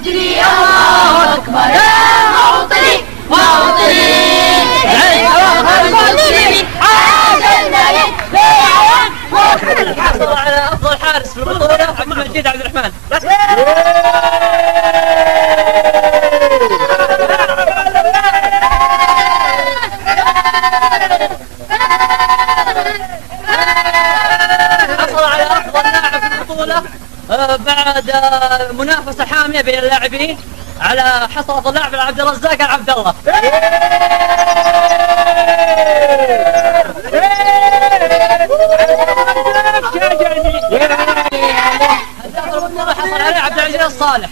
أجري الله أكبر يا موطني موطني حصل على أفضل حارس في البطولة عبد المجيد عبد الرحمن. حصل على أفضل لاعب في البطولة بعد منافسة حامية بين اللاعبين على حصل أفضل لاعب عبد الرزاق عبد الله. هداف البطولة حصل عليه عبد العزيز الصالح.